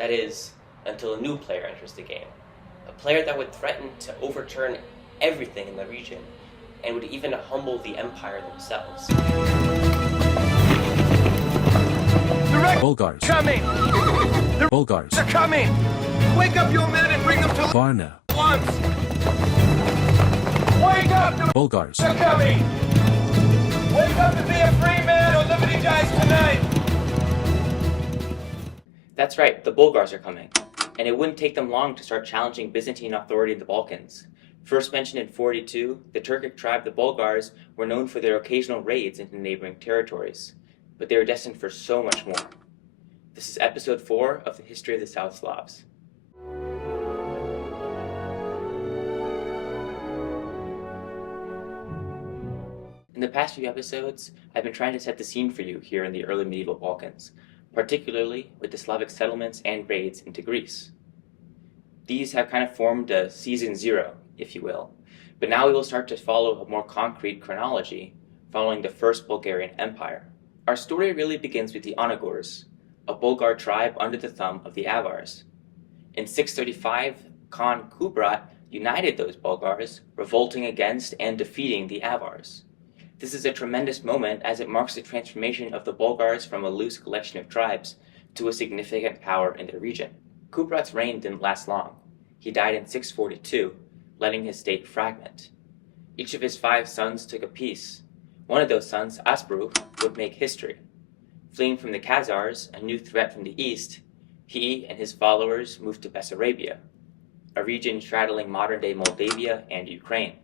That is, until a new player enters the game. A player that would threaten to overturn everything in the region, and would even humble the empire themselves. Bulgars. Coming! The Bulgars. are coming! Wake up your men and bring them to Varna. once! Wake up! The Bulgars. are coming! Wake up to be a free man or liberty dies tonight! That's right, the Bulgars are coming, and it wouldn't take them long to start challenging Byzantine authority in the Balkans. First mentioned in 482, the Turkic tribe the Bulgars were known for their occasional raids into neighboring territories, but they were destined for so much more. This is episode 4 of the history of the South Slavs. In the past few episodes, I've been trying to set the scene for you here in the early medieval Balkans, particularly with the Slavic settlements and raids into Greece. These have kind of formed a season 0, if you will, but now we will start to follow a more concrete chronology following the First Bulgarian Empire. Our story really begins with the Onagurs, a Bulgar tribe under the thumb of the Avars. In 635, Khan Kubrat united those Bulgars, revolting against and defeating the Avars. This is a tremendous moment as it marks the transformation of the Bulgars from a loose collection of tribes to a significant power in the region. Kubrat's reign didn't last long. He died in 642, letting his state fragment. Each of his 5 sons took a piece. One of those sons, Asbruch, would make history. Fleeing from the Khazars, a new threat from the east, he and his followers moved to Bessarabia, a region straddling modern-day Moldavia and Ukraine.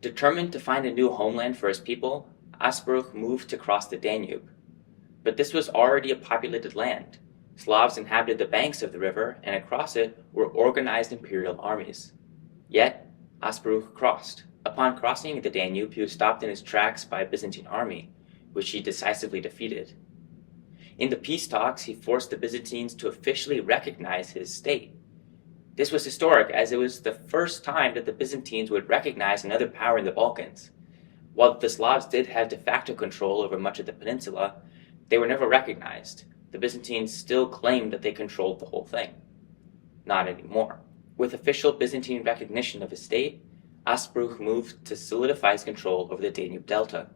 Determined to find a new homeland for his people, Asbruch moved to cross the Danube. But this was already a populated land. Slavs inhabited the banks of the river, and across it were organized imperial armies. Yet, Asbruch crossed. Upon crossing the Danube, he was stopped in his tracks by a Byzantine army, which he decisively defeated. In the peace talks, he forced the Byzantines to officially recognize his state. This was historic, as it was the first time that the Byzantines would recognize another power in the Balkans. While the Slavs did have de facto control over much of the peninsula, they were never recognized. The Byzantines still claimed that they controlled the whole thing. Not anymore. With official Byzantine recognition of his state, Asbruch moved to solidify his control over the Danube Delta.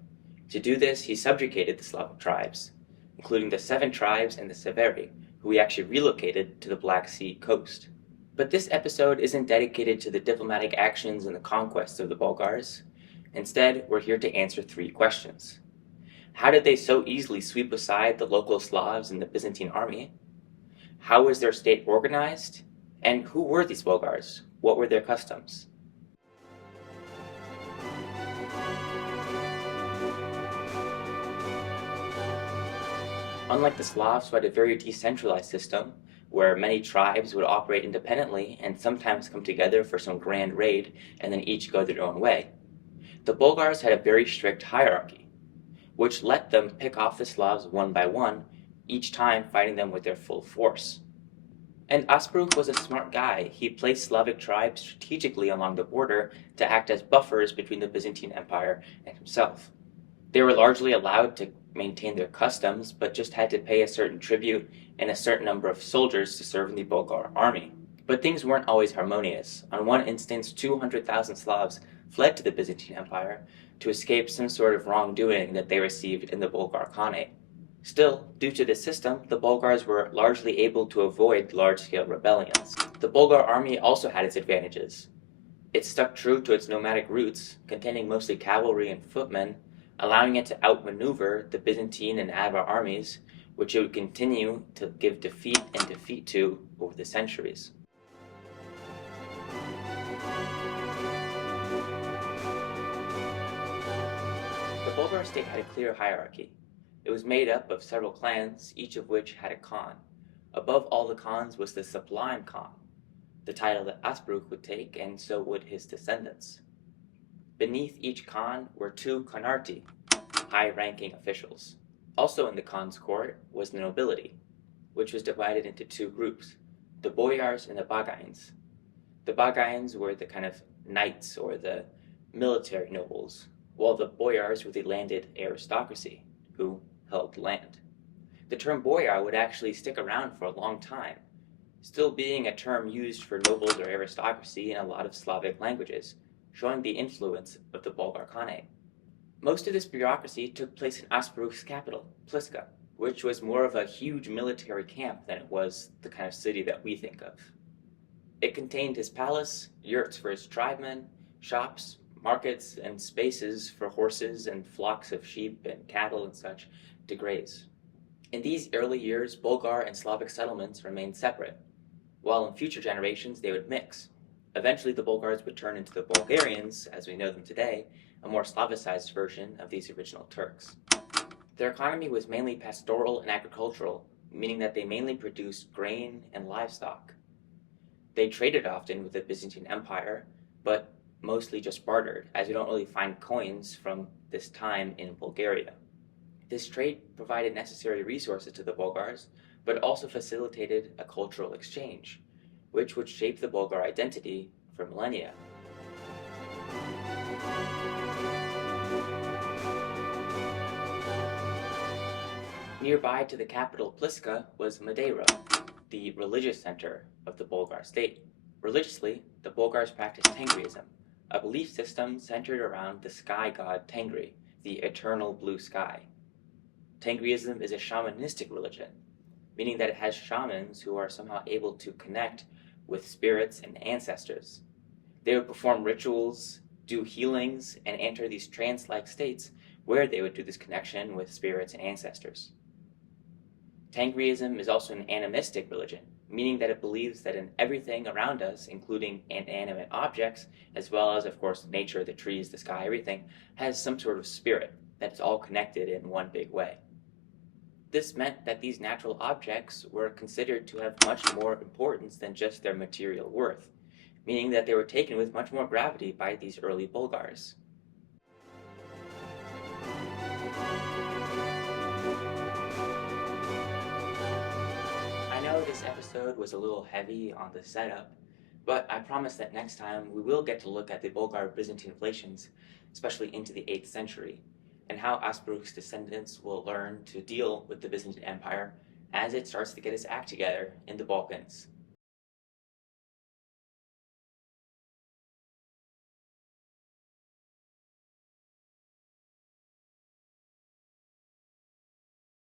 To do this, he subjugated the Slavic tribes, including the 7 tribes and the Severi, who he actually relocated to the Black Sea coast. But this episode isn't dedicated to the diplomatic actions and the conquests of the Bulgars. Instead, we're here to answer 3 questions. How did they so easily sweep aside the local Slavs in the Byzantine army? How was their state organized? And who were these Bulgars? What were their customs? Unlike the Slavs, who had a very decentralized system, where many tribes would operate independently and sometimes come together for some grand raid and then each go their own way, the Bulgars had a very strict hierarchy, which let them pick off the Slavs one by one, each time fighting them with their full force. And Asbruch was a smart guy. He placed Slavic tribes strategically along the border to act as buffers between the Byzantine Empire and himself. They were largely allowed to maintain their customs, but just had to pay a certain tribute and a certain number of soldiers to serve in the Bulgar army. But things weren't always harmonious. On one instance, 200,000 Slavs fled to the Byzantine Empire to escape some sort of wrongdoing that they received in the Bulgar Khanate. Still, due to this system, the Bulgars were largely able to avoid large-scale rebellions. The Bulgar army also had its advantages. It stuck true to its nomadic roots, containing mostly cavalry and footmen, allowing it to outmaneuver the Byzantine and Avar armies, which it would continue to give defeat and defeat to over the centuries. The Bulgar state had a clear hierarchy. It was made up of several clans, each of which had a Khan. Above all the Khans was the Sublime Khan, the title that Asbruch would take, and so would his descendants. Beneath each Khan were 2 Khanarti, high-ranking officials. Also in the Khan's court was the nobility, which was divided into 2 groups, the Boyars and the Bagains. The Bagains were the kind of knights or the military nobles, while the Boyars were the landed aristocracy, who held land. The term boyar would actually stick around for a long time. still being a term used for nobles or aristocracy in a lot of Slavic languages, showing the influence of the Bulgar Khanate. Most of this bureaucracy took place in Asparuk's capital, Pliska, which was more of a huge military camp than it was the kind of city that we think of. It contained his palace, yurts for his tribesmen, shops, markets, and spaces for horses and flocks of sheep and cattle and such to graze. In these early years, Bulgar and Slavic settlements remained separate, while in future generations they would mix. Eventually, the Bulgars would turn into the Bulgarians, as we know them today, a more Slavicized version of these original Turks. Their economy was mainly pastoral and agricultural, meaning that they mainly produced grain and livestock. They traded often with the Byzantine Empire, but mostly just bartered, as we don't really find coins from this time in Bulgaria. This trade provided necessary resources to the Bulgars, but also facilitated a cultural exchange, which would shape the Bulgar identity for millennia. Nearby to the capital Pliska was Madeira, the religious center of the Bulgar state. Religiously, the Bulgars practiced Tengriism, a belief system centered around the sky god Tengri, the eternal blue sky. Tengriism is a shamanistic religion, meaning that it has shamans who are somehow able to connect with spirits and ancestors. They would perform rituals, do healings, and enter these trance-like states where they would do this connection with spirits and ancestors. Tengriism is also an animistic religion, meaning that it believes that in everything around us, including inanimate objects, as well as, of course, nature, the trees, the sky, everything, has some sort of spirit that is all connected in one big way. This meant that these natural objects were considered to have much more importance than just their material worth, meaning that they were taken with much more gravity by these early Bulgars. I know this episode was a little heavy on the setup, but I promise that next time we will get to look at the Bulgar-Byzantine relations, especially into the 8th century, and how Asparuk's descendants will learn to deal with the Byzantine Empire as it starts to get its act together in the Balkans.